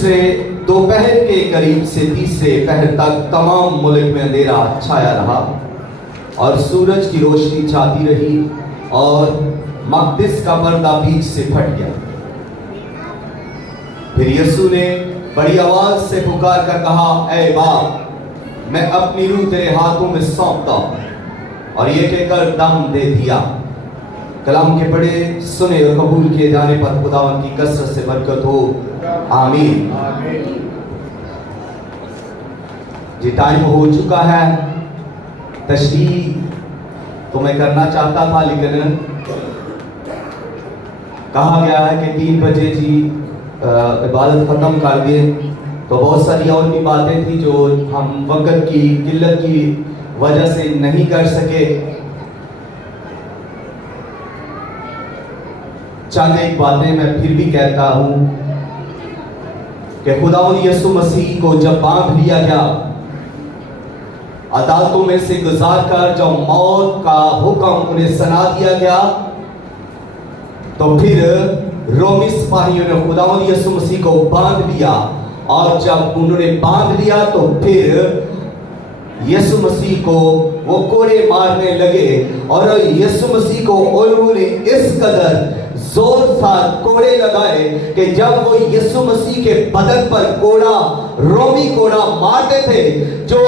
दूसरे दोपहर के करीब से तीसरे पहर तक तमाम मुल्क में अंधेरा छाया रहा और सूरज की रोशनी जाती रही और मक़दिस का पर्दा बीच से फट गया। फिर यीशु ने बड़ी आवाज से पुकार कर कहा, ऐ बाप, मैं अपनी रूह तेरे हाथों में सौंपता हूं। और ये कहकर दम दे दिया। कलाम के पढ़े, सुने और कबूल किए जाने पर खुदावन की कसरत से बरकत हो, आमीन। जी टाइम हो चुका है। तशरीह तो मैं करना चाहता था, लेकिन कहा गया है कि 3 बजे जी इबादत ख़त्म कर दिए। तो बहुत सारी और भी बातें थी जो हम वक़्त की किल्लत की वजह से नहीं कर सके। चंद एक बातें मैं फिर भी कहता हूँ कि खुदावंद यीशु मसीह को जब बांध लिया गया, अदालतों में से गुजार कर जब मौत का हुक्म उन्हें सुना दिया गया, तो फिर रोमी सिपाहियों ने खुदावंद यीशु मसीह को बांध लिया। और जब उन्होंने बांध लिया तो फिर यीशु मसीह को वो कोड़े मारने लगे। और यीशु मसीह को उन्होंने इस कदर जोर से कोड़े लगाए कि जब वो यीशु मसीह के बदन पर कोड़ा, रोमी कोड़ा मारते थे, जो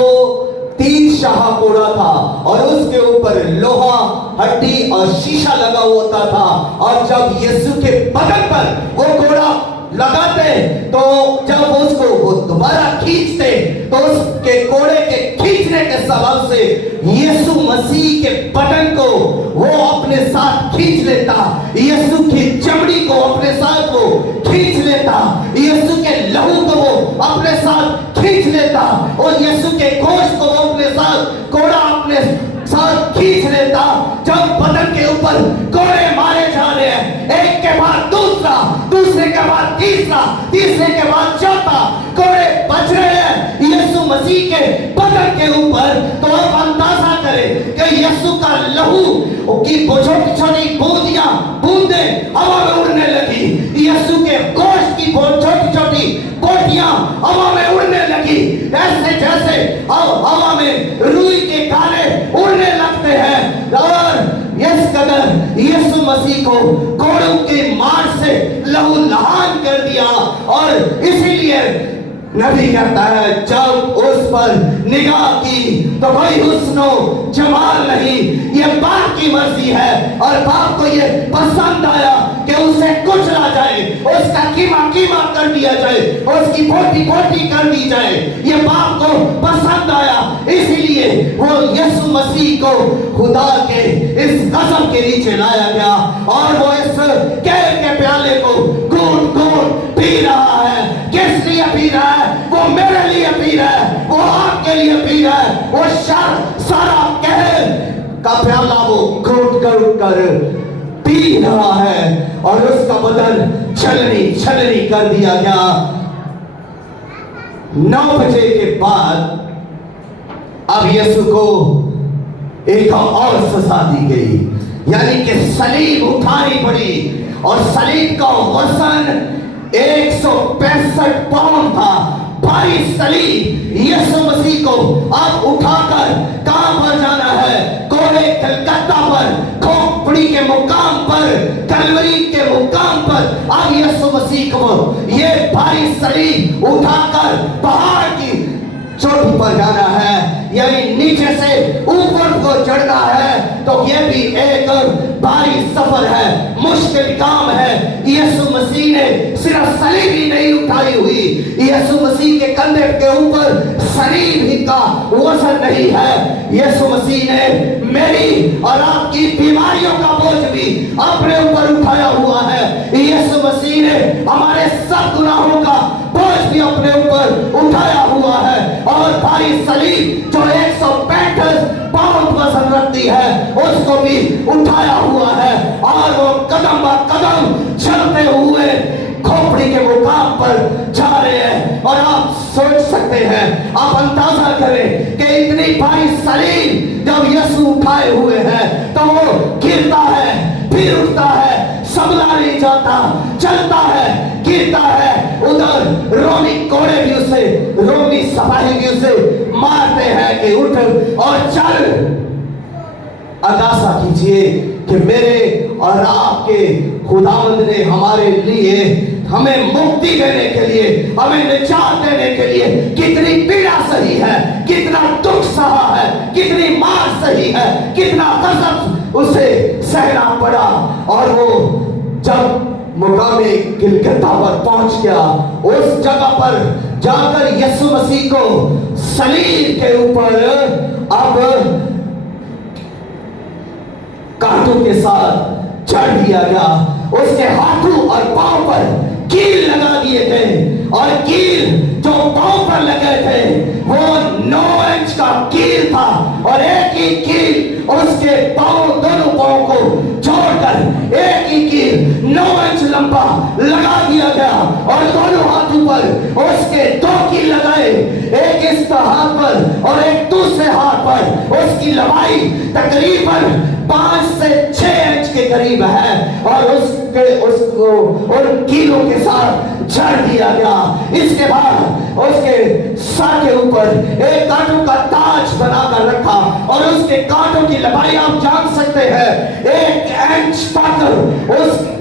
3 शाह कोड़ा था और उसके ऊपर लोहा, हड्डी और शीशा लगा होता था। और जब यीशु के बदन पर वो कोड़ा लगाते तो जब उसको वो दोबारा खींचते तो उसके कोड़े के खींचने के सबब से यीशु मसीह के बदन को वो अपने साथ खींच लेता, यीशु की चमड़ी को अपने साथ वो खींच लेता, यीशु के लहू को वो अपने साथ खींच लेता और यीशु के गोश्त को वो अपने साथ कोड़ा अपने साथ खींच लेता। जब बदन के ऊपर कोड़े मारे जा रहे हैं, एक के बाद दूसरा, दूसरे के बाद तीसरा, तीसरे के बाद चौथा कोड़े बज रहे हैं यीशु मसीह के बदन के ऊपर, तो आप अंदाजा करें कि यीशु का लहू की छोटी छोटी बूंदें हवा में उड़ने लगी, यीशु के गोश्त की छोटी छोटी बोटियां हवा में उड़ने लगी, ऐसे जैसे हवा में रुई के दाने उड़ने लगते हैं। और इस कदर यीशु मसीह को कोड़ों के मार से लहू लहान कर दिया। और इसीलिए नबी कहता है, जब उस पर निगाह की तो कोई हुस्नो जमाल नहीं, ये बाप की मर्जी है और बाप को ये पसंद आया कि उसे कुचला जाए, उसका कीमा कीमा कर दिया जाए, उसकी बोटी बोटी कर दी जाए, ये बाप को पसंद आया। इसीलिए वो यीशु मसीह को खुदा के इस कसम के नीचे लाया गया और वो इस कैद के प्याले को घूंट घूंट पी रहा है। किस लिए पी रहा है? वो मेरे लिए पी रहा है, वो आपके लिए पी रहा है। वो सारा कहर का प्याला वो घूंट कर पी रहा है और उसका बदन छलनी कर दिया गया। 9 बजे के बाद अब यीशु को एक और सजा दी गई, यानी कि सलीब उठानी पड़ी। और सलीब का वजन 165 पाउंड था। भारी सलीब यीशु मसीह को अब उठाकर कहां पर जाना है? कोड़े कलकत्ता पर, खोपड़ी के मुकाम पर, कलवरी के मुकाम पर अब यीशु मसीह को ये भारी सलीब उठाकर पहाड़ की चोटी पर जाना है, यानी नीचे से ऊपर को चढ़ना है। तो ये भी एक भारी सफर है, मुश्किल काम है। यीशु मसीह ने सिर्फ सलीब ही नहीं उठाई हुई, यीशु मसीह के कंधे के ऊपर सलीब ही का वजन नहीं है। यीशु मसीह ने मेरी और आपकी बीमारियों का बोझ भी अपने ऊपर उठाया हुआ है। यीशु मसीह ने हमारे सब गुनाहों का बोझ भी अपने ऊपर उठाया हुआ है। और भारी सलीब जो 165 पाउंड वजन रखती है, उसको भी उठाया हुआ है। और वो कदम ब कदम चलते हुए खोपड़ी के मुकाम पर जा रहे हैं। और आप सोच सकते हैं, आप अंदाजा करें कि इतनी भारी सलीब जब यीशु उठाए हुए हैं तो वो गिरता है, फिर उठता है, संभला नहीं जाता, चलता है, गिरता है। उधर रोमी कि उठ और चल। अंदाजा कीजिए कि मेरे और आपके खुदावंद ने हमारे लिए, हमें मुक्ति देने के लिए, हमें निजात देने के लिए कितनी पीड़ा सही है, कितना दुख सहा है, कितनी मार सही है, कितना गजब उसे सहना पड़ा। और वो जब मुकामे गिलगता पर पहुंच गया, उस जगह पर जाकर यीशु मसीह को सलीब के ऊपर अब कांटों के साथ चढ़ दिया गया। उसके हाथों और पांव पर कील लगा दिए गए, और कील जो पांव पर लगे थे वो 9 इंच का कील था, और एक ही कील उसके पांव, दोनों पांव को जोड़कर एक ही कील 9 इंच लंबा लगा दिया गया। और दोनों हाथों पर उसके 2 कील लगाए, एक इस हाथ पर और एक दूसरे हाथ पर। उसकी लंबाई तकरीबन 5 से 6 इंच के करीब है, और उसको उन कीलों के साथ जड़ दिया गया। इसके बाद उसके सर के ऊपर एक कांटों का ताज बनाकर रखा, और उसके कांटों की लंबाई आप जान सकते हैं 1 इंच तक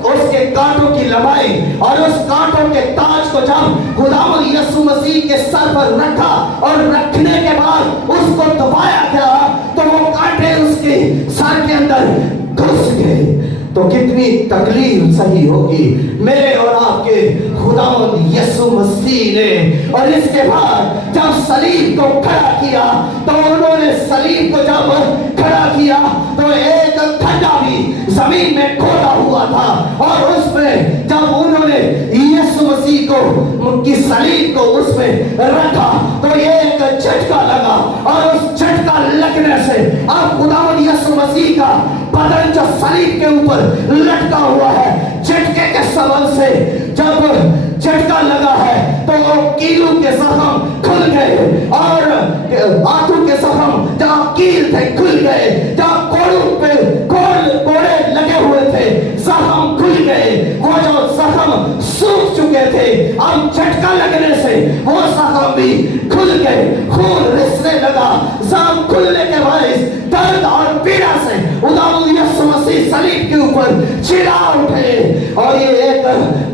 उसके कांटों की लंबाई। और उस कांटों के ताज को जब खुदावंद यीशु मसीह के सर पर रखा और रखने के बाद उसको दबाया गया, तो वो कांटे उसके सर के अंदर घुस गए। तो कितनी तकलीफ सही होगी मेरे और आपके खुदावंद यीशु मसीह ने। और इसके बाद जब सलीब को खड़ा किया, तो उन्होंने सलीब को जब खड़ा किया तो एक खड्डा भी जमीन में खोदा हुआ था, और उसमें जब उन्होंने यीशु मसीह को की सलीब को उसमें रखा तो ये एक झटका लगा, और उस झटका लगने से अब खुदावंद यीशु मसीह का बदन जो सलीब के ऊपर लटका हुआ है, झटके के सबब से जब झटका लगा है तो वो कीलों के जख्म खुल गए, और हाथों के जख्म जहां कील थे खुल गए, जहां कोड़ों पे कोड़े लगे हुए थे जख्म खुल गए, वो जो जख्म सूख चुके थे अब झटका लगने से वो जख्म भी खुल गए, खून रिसने लगा। जख्म खुलने के बाद दर्द और पीड़ा से खुदावंद यीशु मसीह सलीब के ऊपर चिल्ला उठे, और ये एक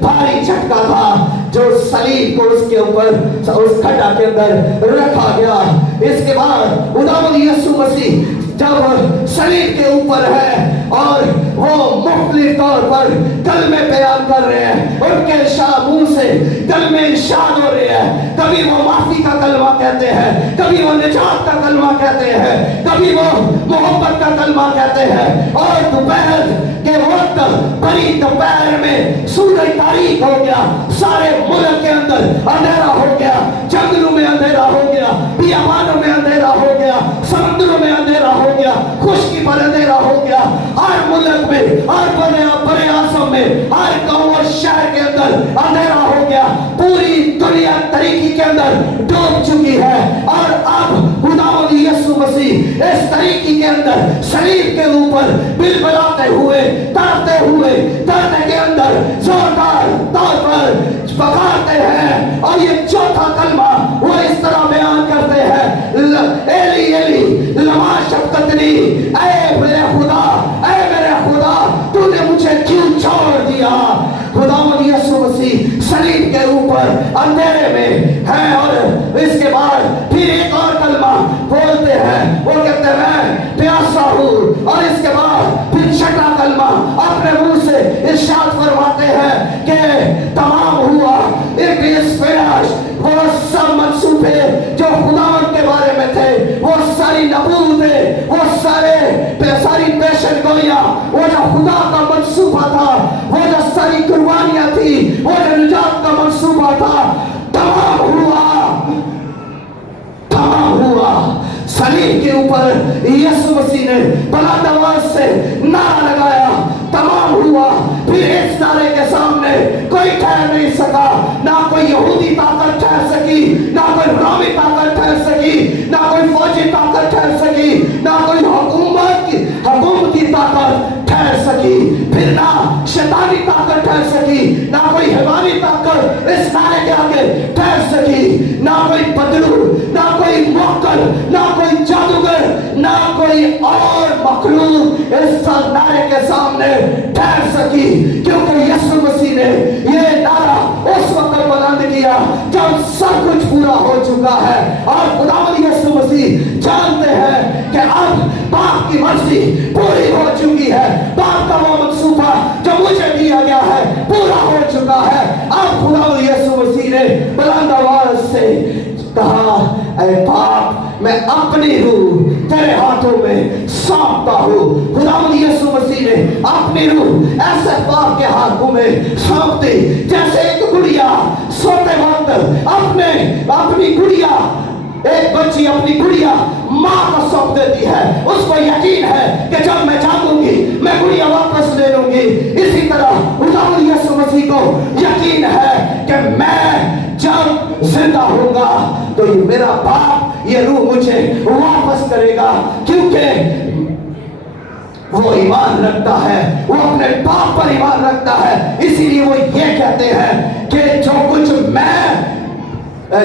भारी झटका था जो सलीब को उसके ऊपर उस खड्डा के अंदर रखा गया। इसके बाद खुदावंद यीशु मसीह जब सलीब के ऊपर है और वो मुख्तलिफ तौर पर कलमे बयान कर रहे हैं, उनके मुंह से कलमे इरशाद हो रहे हैं। कभी वो माफी का कलमा कहते हैं, कभी वो निजात का कलमा कहते हैं, कभी वो मोहब्बत का कलमा कहते हैं। और दोपहर के वक्त बड़ी दोपहर में सूरज तारीक हो गया, सारे मुल्क के अंदर अंधेरा हो गया, जंगलों में अंधेरा हो गया, बियाबानों में अंधेरा हो गया, समुद्रों में अंधेरा हो गया, खुशकी पर अंधेरा हो गया। हर मुल्क में, हर बड़े आसम में, हर गांव और शहर के अंदर अंधेरा हो गया। पूरी दुनिया तरीकी के अंदर डूब चुकी है, और अब खुदावंद यीशु मसीह इस तरीकी के अंदर सलीब के ऊपर बिलबिलाते हुए, तड़पते हुए, दर्द के अंदर जोरदार तौर पर पकारते हैं। और ये चौथा कलमा वो इस तरह बयान करते हैं, एली एली लमा शफकतनी, ऐ मेरे खुदा तूने मुझे क्यों छोड़ दिया। खुदावंद यीशु मसीह सलीब के ऊपर अंधेरे में है, और इसके बाद फिर एक और कलमा बोलते हैं, वो कहते हैं मैं प्यासा हूँ। और इसके बाद फिर छठा कलमा अपने मुंह से इरशाद फरमाते हैं कि तमाम हुआ, इट इज फिनिश्ड। वो सब मंसूबे जो खुदावंद के बारे में थे, वो सारी नबूवतें, वो सारी पेशन गोइयां, वो जो खुदा का मंसूबा था, वो जो सारी कुर्बानियां थी, वो जो निजात का मंसूबा था, तमाम हुआ। सलीब के ऊपर यीशु मसीह ने बुलंद आवाज से नारा लगाया, तमाम हुआ। फिर इस नारे के सामने कोई ठहर नहीं सका, ना कोई यहूदी ताकत ठहर सकी, ना कोई रोमी ताकत ठहर सकी, ना कोई फौजी ताकत ठहर सकी, ना कोई हुकूमती ताकत ठहर सकी, फिर ना शैतानी ताकत ठहर सकी, ना कोई हैवानी ताकत इस नारे के आगे ठहर सकी, ना कोई बदलू, ना कोई मोक्कल, ना कोई जादूगर, ना कोई और मखलूक इस नारे के सामने ठहर सकी, क्योंकि यीशु मसीह ने ये नारा उस वक्त बुलंद किया जब सब कुछ पूरा हो चुका है। और खुदावंद यीशु मसीह जानते हैं कि अब बाप की मर्जी पूरी हो चुकी है, बाप का वो मंसूबा जो मुझे दिया गया है पूरा हो चुका है। अब खुदावंद यीशु मसीह ने बुलंद आवाज से कहा, ऐ बाप, मैं अपनी रूह तेरे हाथों में सौंपता हूँ। खुदावंद यीशु मसीह ने अपनी रूह ऐसे बाप के हाथों में सौंप दी जैसे एक गुड़िया सोते वक्त अपनी गुड़िया, एक बच्ची अपनी गुड़िया माँ को सौंप देती है। उसको यकीन है कि जब मैं जागूंगी मैं गुड़िया वापस ले लूंगी। इसी तरह खुदावंद यीशु मसीह को यकीन है कि मैं जब जिंदा होगा तो ये मेरा बाप ये रूह मुझे वापस करेगा, क्योंकि वो ईमान रखता है, वो अपने बाप पर ईमान रखता है। इसीलिए वो ये कहते हैं कि जो कुछ मैं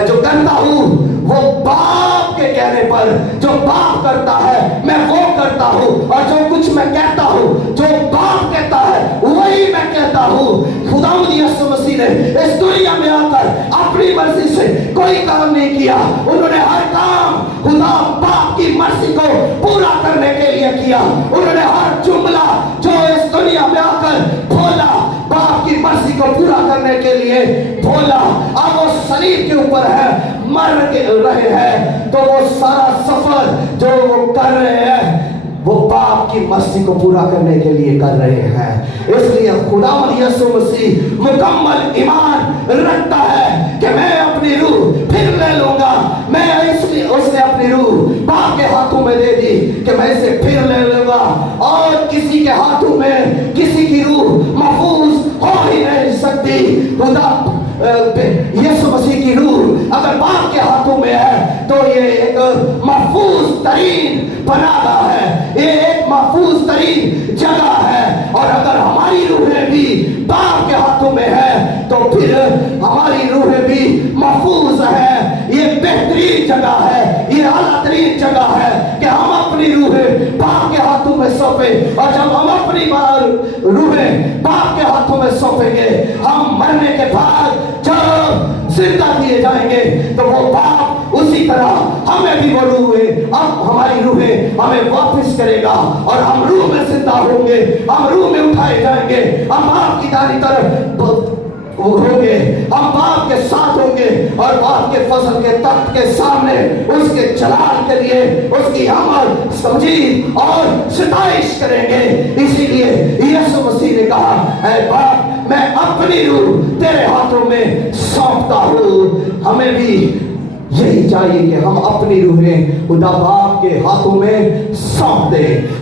जो करता हूँ वो बाप के कहने पर, जो बाप करता है मैं वो करता हूँ, और जो कुछ मैं कहता हूँ जो बाप कहता है वही मैं कहता हूँ। खुदावंद यीशु मसीह ने इस दुनिया में आकर अपनी मर्जी से कोई काम नहीं किया, उन्होंने हर काम खुदा बाप की मर्जी को पूरा करने के लिए किया। उन्होंने हर जुमला जो इस दुनिया में आकर बोला बाप की मर्जी को पूरा करने के लिए बोला। अब वो शरीर के ऊपर है, मर रहे हैं, तो वो सारा सफर जो वो कर रहे हैं वो बाप की मर्जी को पूरा करने के लिए कर रहे हैं। इसलिए खुदावंद यीशु मसीह मुकम्मल ईमान रखता है कि मैं अपनी रूह फिर ले लूंगा। मैं इसलिए उसने अपनी रूह बाप के हाथों में दे दी कि मैं इसे फिर ले लूंगा, और किसी के हाथों में किसी की रूह महफूज हो ही नहीं सकती। खुदा यीशु मसीह की रूह अगर बाप के हाथों में है तो ये एक महफूज तरीन बनाना है, ये एक महफूज तरीन जगह है। और अगर हमारी रूहें भी बाप के हाथों में है तो फिर हमारी रूहें भी महफूज है। ये बेहतरीन जगह है, ये आला तरीन जगह है कि हम अपनी रूहें बाप के हाथों में सौंपे, और जब हम अपनी रूहें बाप के हाथों में सौंपेंगे, हम मरने के बाद जब जिंदा किए जाएंगे तो वो बाप उसी तरह हमें भी वो रूहें, अब हमारी रूहें हमें वापस करेगा, और हम रूह में जिंदा होंगे, हम रूह में उठाए जाएंगे, हम बाप की दाहिनी तरफ होंगे, हम बाप के साथ होंगे, और बाप के फजल के तख्त के सामने उसके जलाल के लिए उसकी अमर समझी और सिताइश करेंगे। इसीलिए यीशु मसीह ने कहा, ऐ बाप, मैं अपनी रूह तेरे हाथों में सौंपता हूँ। हमें भी यही चाहिए कि हम अपनी रूहें खुदा बाप के हाथों में सौंप दें।